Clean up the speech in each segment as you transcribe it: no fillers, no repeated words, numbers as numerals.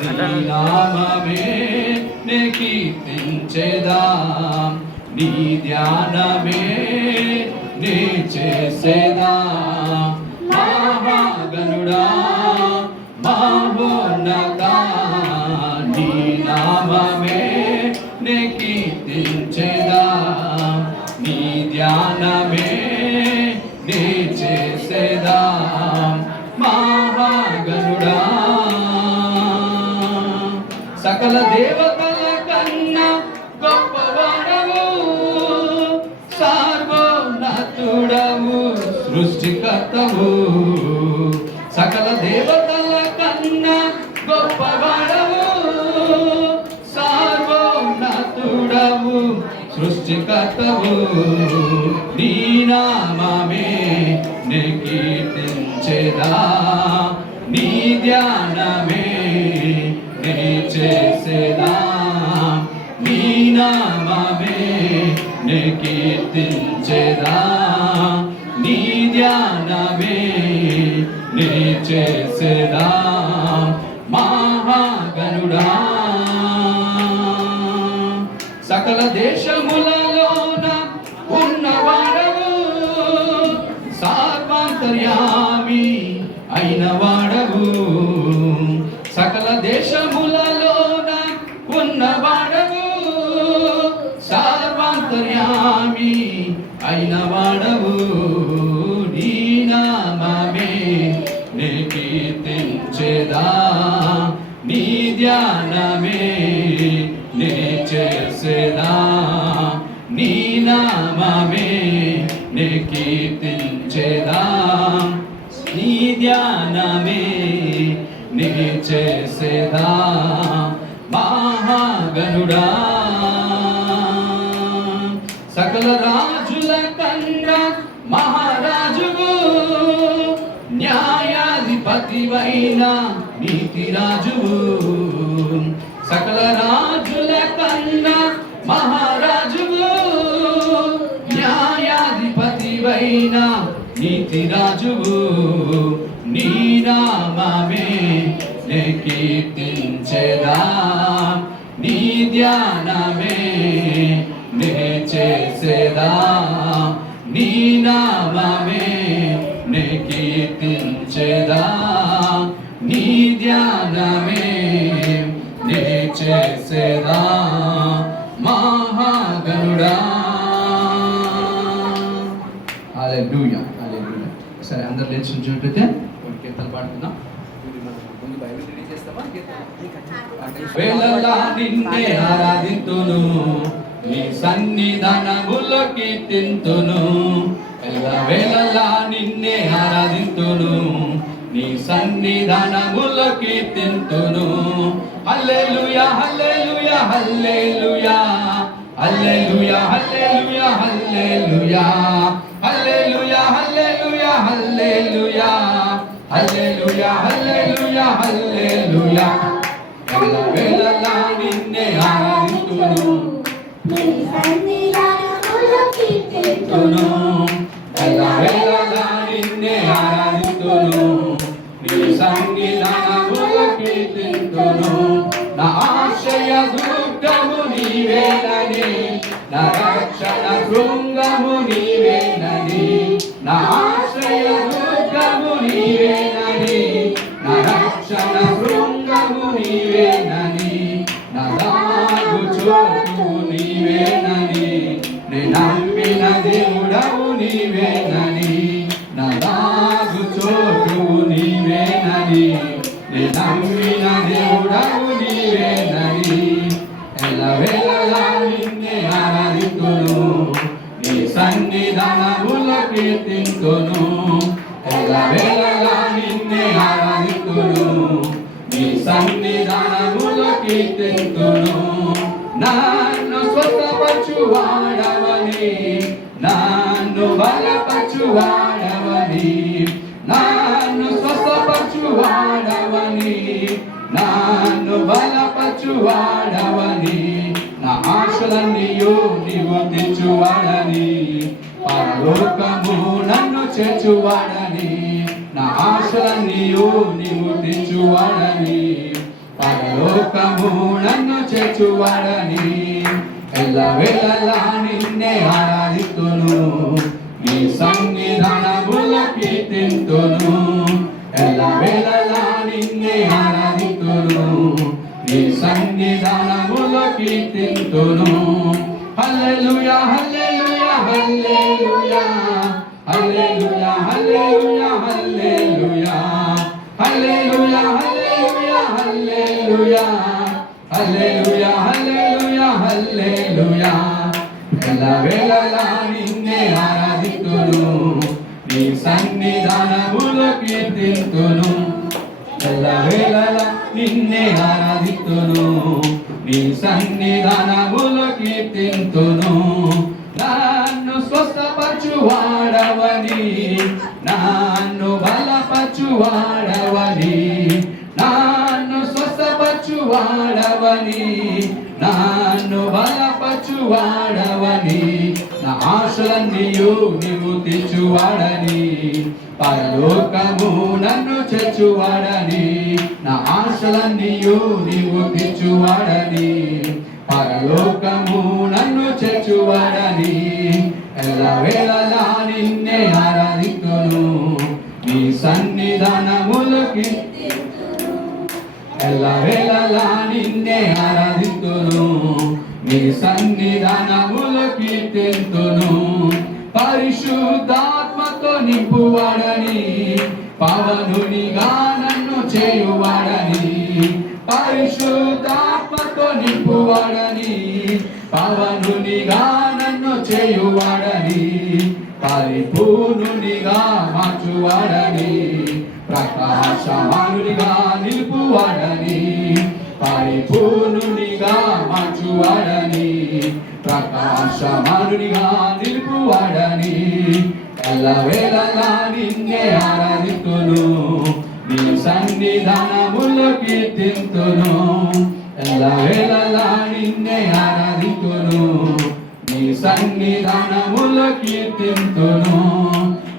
నీ నామమే నే కీర్తించేదా, నీ ధ్యానమే నే చేసేదా. మహాగణుడా మహోన్నత, నీ నామమే నే కీర్తించేదా, నీ ధ్యానమే నే చేసేదా. మహాగణుడా సకల దేవతల కన్నా గొప్పవాడవు, సార్వోన్నతుడవు సృష్టికర్తవు. సకల దేవతల కన్నా గొప్పవాడవు, సార్వోన్నతుడవు సృష్టికర్తవు. నీ నామమే నే కీర్తించేదా, నీ ధ్యానమే నే చేసేదా. నీ నామమే నే కీర్తించేదా, నీ ధ్యానమే నే చేసేదా. మహాగణుడా సకల దేశములలోన ఉన్నవాడవు, సర్వాంతర్యామి అయిన వాడవు. సకల దేశములలోన ఉన్నవాడవు, సర్వాంతర్యామి అయిన వాడవు. నీ నామమే నే కీర్తించేదా, నీ ధ్యానమే నే చేసేదా. నీ నామమే నే కీర్తించేదా, నీ ధ్యానమే నే చేసేదా. మహాగణుడా సకల రాజుల కన్నా మహారాజువు, న్యాయాధిపతివైన నీతిరాజువు. సకల రాజుల కన్నా మహారాజువు, న్యాయాధిపతివైన నీతిరాజువు. నీ నామమే నే కీర్తించేదా, నీ ధ్యానమే నే చేసేదా. నీ నామమే నే కీర్తించేదా, నీ ధ్యానమే నే చేసేదా. మహాగణుడా హల్లెలూయా హల్లెలూయా. సరే అందరు లేచి నిల్చున్నట్లయితే కొన్ని కీర్తనలు పాడుకుందాం. ముందు బైబిల్ రీడ్ చేస్తావా? వేళలా నిన్నే ఆరాధింతును, నీ సన్నిధానములో కీర్తింతును. వేళలా నిన్నే ఆరాధింతును, నీ సన్నిధానములో కీర్తింతును. హల్లెలూయా హల్లెలూయా హల్లెలూయా హల్లెలూయా హల్లెలూయా హల్లెలూయా హల్లెలూయా హల్లెలూయా హల్లెలూయా హల్లెలూయా హల్లెలూయా హల్లెలూయా. వేళలా నిన్నే ఆరాధింతును, నీ సన్నిధానములో కీర్తింతును. వేళలా నిన్నే ఆరాధింతును, నీ సన్నిధానములో కీర్తింతును. నా ఆశయ దుర్గము నీవేనని, నా రక్షణ శృంగము నీవేనని. నా ఆశయ దుర్గము నీవేనని, నా రక్షణ శృంగము నీవేనని. నా దాగు చోటు నీవేనని, నే నమ్మిన దేవుడవు నీవేనని. నా దాగు చోటు నీవేనని, నే నమ్మిన దేవుడవు నీవేనని. ఎల్లవేళలా నిన్నే ఆరాధింతును, నీ సన్నిధానములో కీర్తింతును. ఎల్లవేళలా నిన్నే ఆరాధింతును, నీ సన్నిధానములో కీర్తింతును. నన్ను స్వస్థపరచువాడవని, నన్ను బలపరచువాడవని, నన్ను స్వస్థపరచువాడవని, నన్ను బలపరచువాడవని. నా ఆశలన్నీయు నీవు తెచ్చువాడని, పరలోకము నన్ను చేర్చువాడని. నా ఆశలన్నీయు నీవు తెచ్చువాడని, పరలోకము నన్ను చేర్చువాడని ఎల్లవేళలా నిన్నే ఆరాధిస్తును నీ సన్నిధానములో కీర్తింతును ఎల్లవేళలా నిన్నే ఆరాధిస్తును నీ సన్నిధానములో కీర్తింతును హల్లెలూయా హల్లెలూయా హల్లెలూయా హల్లెలూయా హల్లెలూయా హల్లెలూయా హల్లెలూయా హల్లెలూయా హల్లెలూయా హల్లెలూయా హల్లెలూయా హల్లెలూయా ఎల్లవేళలా నిన్నే ఆరాధిస్తును నీ సన్నిధానములో కీర్తింతును ఎల్లవేళలా నిన్నే ఆరాధిస్తును నీ సన్నిధానములో కీర్తింతును నన్ను స్వస్థపరచువాడవని నన్ను బలపరచువాడవని నన్ను స్వస్థపరచువాడవని నన్ను బలపరచువాడవని నా ఆశలన్నీయు నీవు తీర్చువాడని పరలోకము నన్ను చేర్చువాడని నా ఆశలన్నీయు నీవు తీర్చువాడని పరలోకము నన్ను చేర్చువాడని ఎల్లవేళలా నిన్నే ఆరాధిస్తును నీ సన్నిధానములకి ఎల్లవేళలా నిన్నే ఆరాధిస్తును నీ సన్నిధానములో కీర్తింతును పరిశుద్ధాత్మతో నింపువాడని పవనునిగా నన్ను చేయువాడని పరిశుద్ధాత్మతో నింపువాడని పవనునిగా నన్ను చేయువాడని పరిపూర్ణునిగా మార్చువాడని ప్రకాశమానునిగా నిలుపువాడని పరిపూర్ణునిగా మార్చువాడని ప్రకాశమానునిగా నిలుపువాడని ఎల్లవేళలా నిన్నే ఆరాధిస్తును నీ సన్నిధానములో కీర్తింతును ఎల్లవేళలా నిన్నే ఆరాధిస్తును నీ సన్నిధానములో కీర్తింతును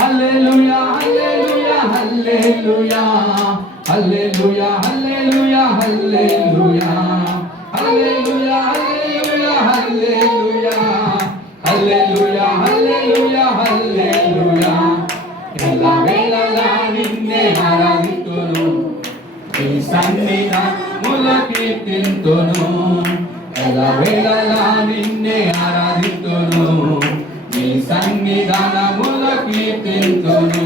హల్లెలూయా హల్లెలూయా హల్లెలూయా హల్లెలూయా హల్లెలూయా హల్లెలూయా హల్లెలూయా హల్లెలూయా హల్లెలూయా హల్లెలూయా హల్లెలూయా ఎల్లవేళలా నిన్నే ఆరాధిస్తును నీ సన్నిధానములో కీర్తింతును ఎల్లవేళలా నిన్నే ఆరాధిస్తును నీ సన్నిధానములో కీర్తింతును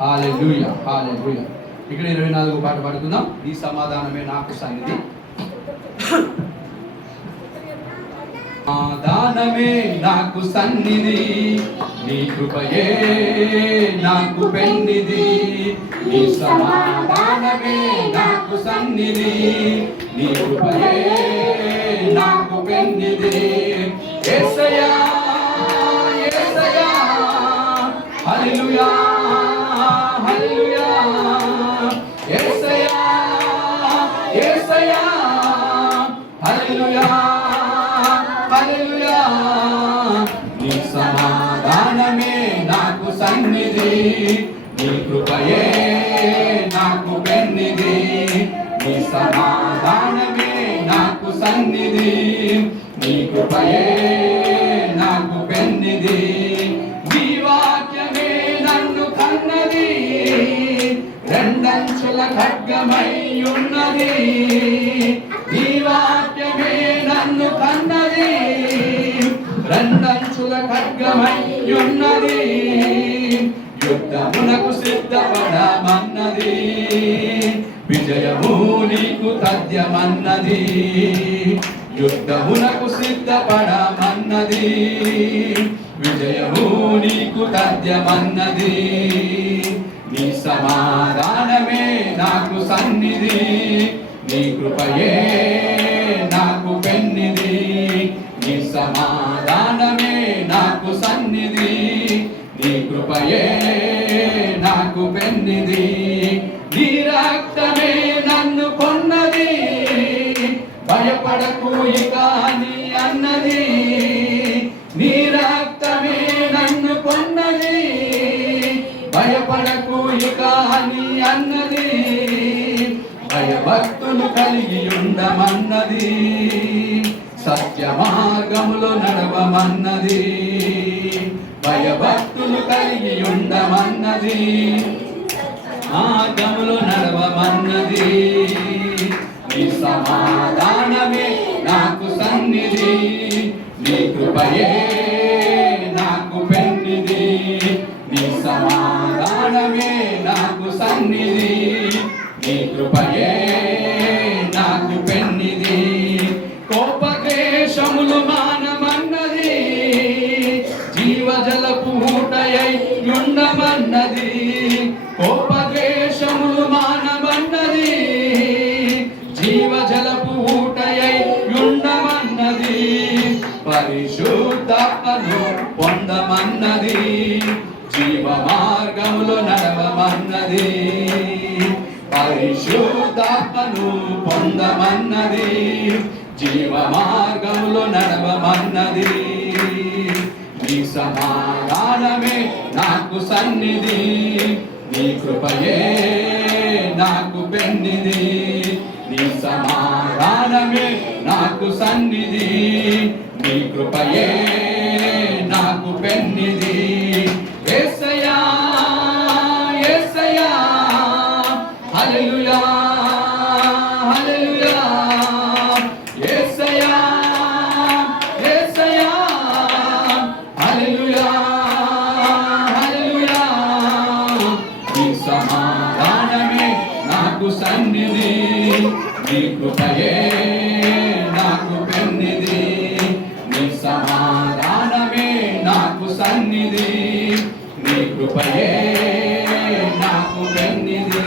హల్లెలూయా హల్లెలూయా. ఇక్కడ 24 పాట పాడుకుందాం. ఈ సమాధానమే నాకు సన్నిధి. సమాధానమే నాకు సన్నిధి నీ కృపయే నాకు పెన్నిది నీ సమాధానమే నాకు సన్నిధి నీ కృపయే నాకు పెన్నిది యేసయ్యా యేసయ్యా హల్లెలూయా హల్లెలూయా యేసయ్యా యేసయ్యా హల్లెలూయా హల్లెలూయా నీ సమాధానమే నాకు సన్నిధి నీ కృపయే నాకు పెన్నిది నీ సమాధానమే నాకు సన్నిధి నీ కృపయే నాకు పెన్నిది నీ వాక్యమే నన్ను కన్నది రెండంచుల ఖడ్గమై ఉన్నది నీ వాక్యమే నన్ను కన్నది రెండంచుల ఖడ్గమై ఉన్నది యుద్ధమునకు సిద్ధపడమన్నది విజయము నీకు తథ్యమన్నది యుద్ధమునకు సిద్ధపడమన్నది విజయము నీకు తథ్యమన్నది నీ సమాధానమే నాకు సన్నిధి నీ కృపయే నాకు పెన్నిది నీ సమాధానమే నాకు సన్నిధి నీ కృపయే నాకు పెన్నిది నీ రక్తమే నన్ను కొన్నది భయపడకు ఇక నీ అన్నది నీ రక్తమే నన్ను కొన్నది భయపడకు ఇక నీ అన్నది భక్తులు కలిగి ఉండమన్నది, సత్య మార్గములో నడవమన్నది. భయభక్తులు కలిగి ఉండమన్నది, మార్గములో నడవమన్నది. నీ సమాధానమే నాకు సన్నిధి, నీ కృపయే నాకు పెన్నిది. నీ సమాధానమే నాకు సన్నిధి, నీ కృపయే నాకు పెన్నిది. కోపద్వేషములు మానమన్నది, జీవజలపు ఊటయై ఉండమన్నది. కోపద్వేషములు మానమన్నది, జీవజలపు ఊటయై ఉండమన్నది. పరిశుద్ధాత్మను పొందమన్నది, జీవ మార్గములో నడవమన్నది. పరిశుద్ధాత్మను పొందమన్నది, జీవ మార్గములో నడవమన్నది. నీ సమాధానమే నాకు సన్నిధి, నీ కృపయే నాకు పెన్నిది. నీ సమాధానమే నాకు సన్నిధి, నీ కృపయే నాకు పెన్నిది. యేసయ్యా యేసయ్యా హల్లెలూయా హల్లెలూయా. యేసయ్యా యేసయ్యా హల్లెలూయా హల్లెలూయా. నీ సమాధానమే నాకు సన్నిధి, నీ కృపయే నాకు పెన్నిది. నీ సమాధానమే నాకు సన్నిధి, నీ కృపయే నాకు పెన్నిది.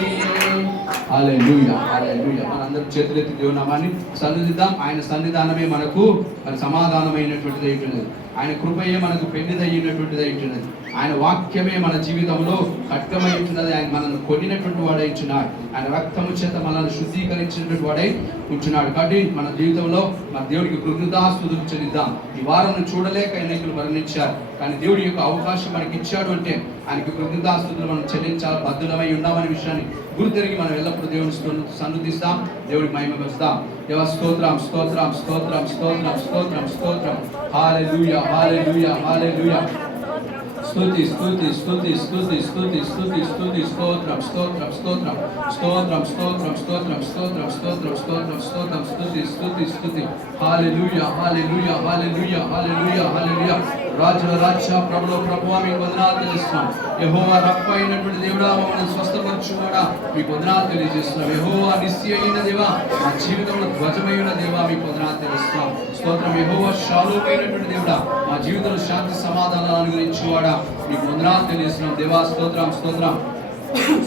హల్లెలూయా హల్లెలూయా. మనందరం చేతులెత్తి దేవుని నామాన్ని సన్నిధిద్దాం. ఆయన సన్నిధానమే మనకు మరి సమాధానమైనటువంటిది అయిపోయినది. ఆయన కృపయే మనకు పెన్నిదయ్యినటువంటిది అయిపోయినది. ఆయన వాక్యమే మన జీవితంలో ఖడ్గమై ఉంటున్నది. ఆయన మనల్ని కొనినటువంటి వాడై ఉంటున్నాడు. ఆయన రక్తము చేత మనల్ని శుద్ధీకరించినటువంటి వాడై ఉంటున్నాడు. కాబట్టి మన జీవితంలో మన దేవుడికి కృతజ్ఞతాస్తుతులు చెల్లిద్దాం. ఈ వారం చూడలేక అనేకులు మరణించారు, కానీ దేవుడి యొక్క అవకాశం మనకి ఇచ్చాడు అంటే ఆయనకి కృతజ్ఞతాస్తుతులు మనం చెల్లించాలి, బద్దులమై ఉన్నామనే విషయాన్ని గుర్తెరిగి మనం ఎల్లప్పుడూ దేవుని సన్నుతిస్తాం, దేవుడికి మహిమపరుస్తాం. దేవా స్తోత్రం స్తోత్రం స్తోత్రం స్తోత్రం స్తోత్రం స్తోత్రం. హల్లెలూయా హల్లెలూయా హల్లెలూయా. స్తుతి స్తుతి స్తుతి స్తుతి స్తుతి స్తుతి స్తుతి స్తోత్రం స్తోత్రం స్తోత్రం స్తోత్రం స్తోత్రం స్తోత్రం స్తోత్రం స్తోత్రం స్తోత్రం స్తోత్రం స్తుతి స్తుతి స్తుతి. హల్లెలూయా హల్లెలూయా హల్లెలూయా హల్లెలూయా హల్లెలూయా. రాజుల రాజా ప్రభుల ప్రభువా మీకు వందనాలు తెలుస్తున్నాం. యెహోవా రప్ప అయినటువంటి దేవుడా, మమ్మల్ని స్వస్థపరచువాడా మీకు వందనాలు తెలియజేస్తున్నాం. యెహోవా నిస్సి అయిన దేవా, మా జీవితంలో ధ్వజమైన దేవా మీకు వందనాలు తెలుస్తున్నాం. స్తోత్రం. యెహోవా షాలోమ్ అయినటువంటి దేవుడా, మా జీవితంలో శాంతి సమాధానాలు అనుగ్రహించువాడా మీకు వందనాలు తెలియజేస్తున్నాం. దేవా స్తోత్రం స్తోత్రం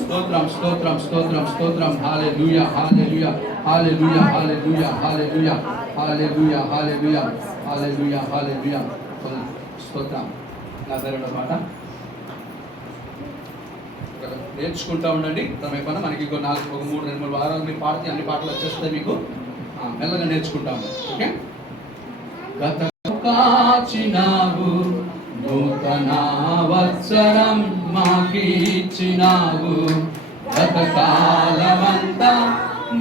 స్తోత్రం స్తోత్రం స్తోత్రం స్తోత్రం. హల్లెలూయా హల్లెలూయా హల్లెలూయా హల్లెలూయా హల్లెలూయా హల్లెలూయా హల్లెలూయా హల్లెలూయా హల్లెలూయా. స్తోత్రం. నా పేరు పాట నేర్చుకుంటా ఉండండి. తన మనకి ఒక 3-4 వారాలు మీరు పాడితే అన్ని పాటలు వచ్చేస్తాయి మీకు. మెల్లగా నేర్చుకుంటా ఉండండి. ఓకే. గత కాచినావు, నూతన వత్సరం మాకిచ్చినావు. గత కాలమంతా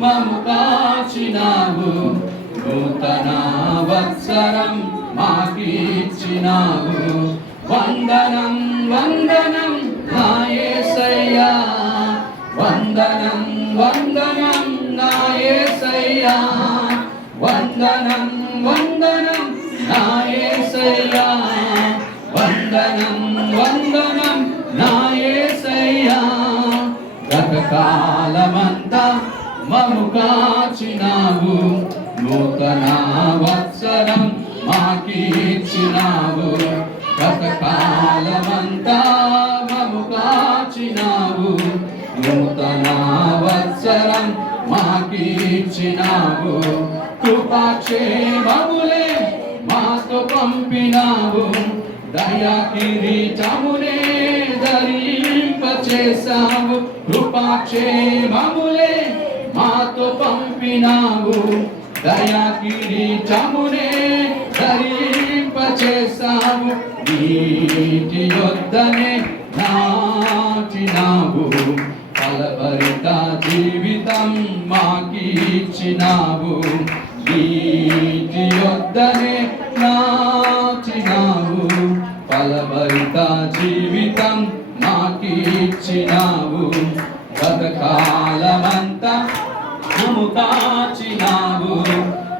మము కాచినావు, నూతన వత్సరం మాకిచ్చినావు. వందనం వందనం నా యేసయ్యా, వందనం వందనం నా యేసయ్యా, వందనం వందనం నా యేసయ్యా, వందనం వందనం నా యేసయ్యా. గతకాలమంతా మము కాచినావు, నూతన వత్సరం మాకిచ్చినావు. గతకాలమంతా మము కాచినావు, నూతన వత్సరం మాకిచ్చినావు. కృపాక్షేమములే మాతో పంపినావు, దయా కిరీటమునే ధరింపచేసావు. కృపాక్షేమములే మాతో పంపినావు, దయా కిరీటమునే ధరింపచేసావు. నీటి యొద్దనే నాటినావు, ఫలభరిత జీవితం మాకిచ్చినావు, నీటి యొద్దనే నాచినావు. ఫలభరిత జీవితం మాకిచ్చినావు, గతకాలమంతా మమ్ము కాచినావు.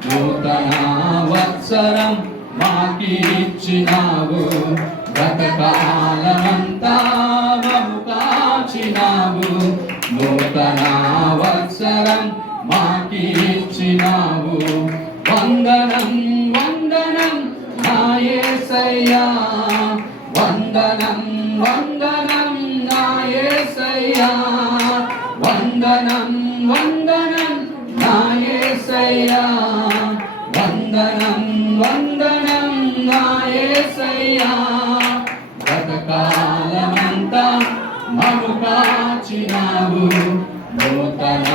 నూతన వత్సరం మాకిచ్చినావు, గతకాలమంతా మమ్ము కాచినావు. నూతన వత్సరం మాకిచ్చినావు. వందనం వందనం నా యేసయ్యా, వందనం వందనం నా యేసయ్యా, వందనం వందనం నా యేసయ్యా, వందనం వందనం నా యేసయ్యా. గతకాలమంతా మమ్ము కాచినావు, నూతన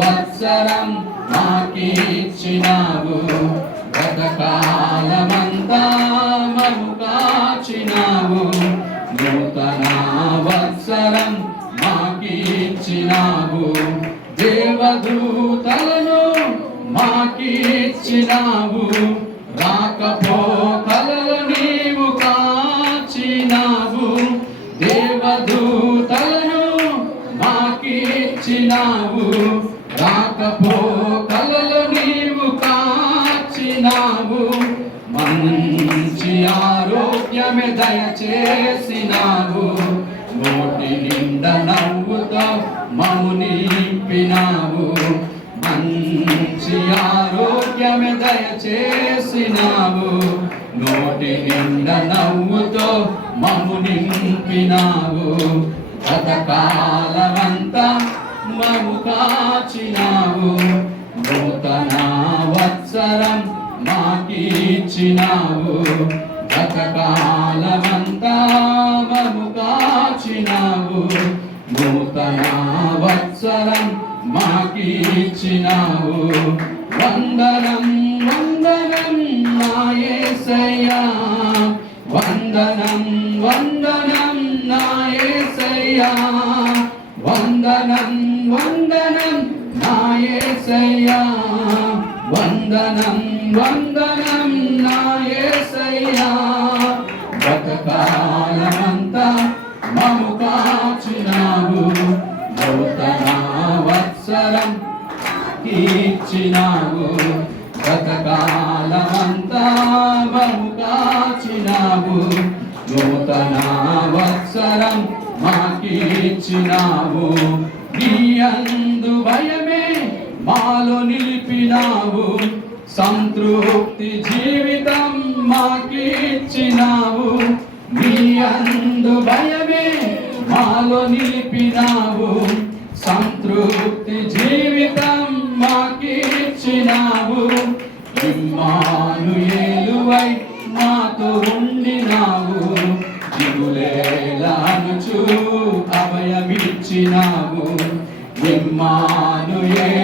వత్సరం మాకిచ్చినావు. గతకాలమంతా మమ్ము కాచినావు, నూతన వత్సరం మాకిచ్చినావు. దేవదూతలను మాకిచ్చినావు, రాకపోకలను నీవు కాచినావు. దేవదూతలను మాకిచ్చినావు, రాకపోకలను నీవు కాచినావు. మంచి ఆరోగ్యమే దయచేసినావు, నోటి నిండా నవ్వుతో మమ్ము నింపినావు. మంచి ఆరోగ్యమే దయచేసినావు, నోటి నిండా నవ్వుతో మమ్ము నింపినావు. గతకాలమంతా మమ్ము కాచినావు, నూతన వత్సరం మాకిచ్చినావు. గతకాలమంతా మమ్ము కాచినావు, నూతన వత్సరం మాకిచ్చినావు. వందనం వందనం నా యేసయ్యా, వందనం వందనం నా యేసయ్యా, వందనం వందనం నా యేసయ్యా, వందనం వందనం నా యేసయ్యా. గతకాలమంతా మమ్ము కాచినావు, నూతన వత్సరం ఇచ్చినావు. గతకాలమంతా మమ్ము కాచినావు, నూతన వత్సరం మాకిచ్చినావు. నీ యందు భయమే మాలో నిలిపినావు, సంతృప్తి జీవితం మాకిచ్చినావు. నీ యందు భయమే మాలో నిలిపినావు, సంతృప్తి జీవితం మాకిచ్చినావు. ఇమ్మానుయేలువై మాతో ఉండినావు, దిగులేలానుచు అభయమిచ్చినావు. ఇమ్మానుయేలువై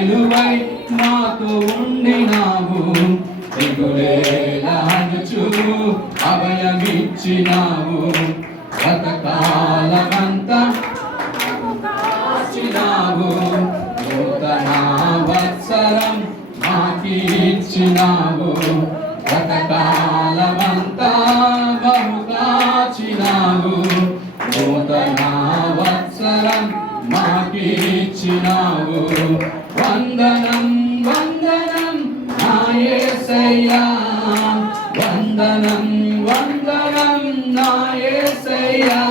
మాతో ఉండినావు, దిగులేలానుచు అభయమిచ్చినావు. గతకాలమంతా కాచినావు, నూతన వత్సరం మాకిచ్చినావు. గతకాలమంతా మమ్ము కాచినావు, నూతన వత్సరం మాకిచ్చినావు. వందనం వందనం నా యేసయ్యా, వందనం వందనం నా యేసయ్యా,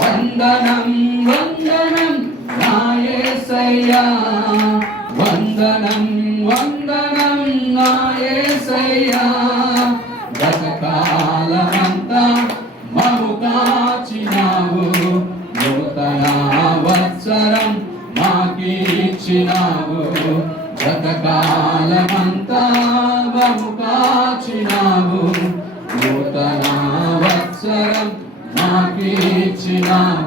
వందనం వందనం నా యేసయ్యా, వందనం వందనం నా యేసయ్యా. గతకాలమంతా మమ్ము కాచినావు, నూతన వత్సరం మాకిచ్చినావు. గతకాలమంతా మమ్ము కాచినావు, నూతన వత్సరం మాకిచ్చినావు.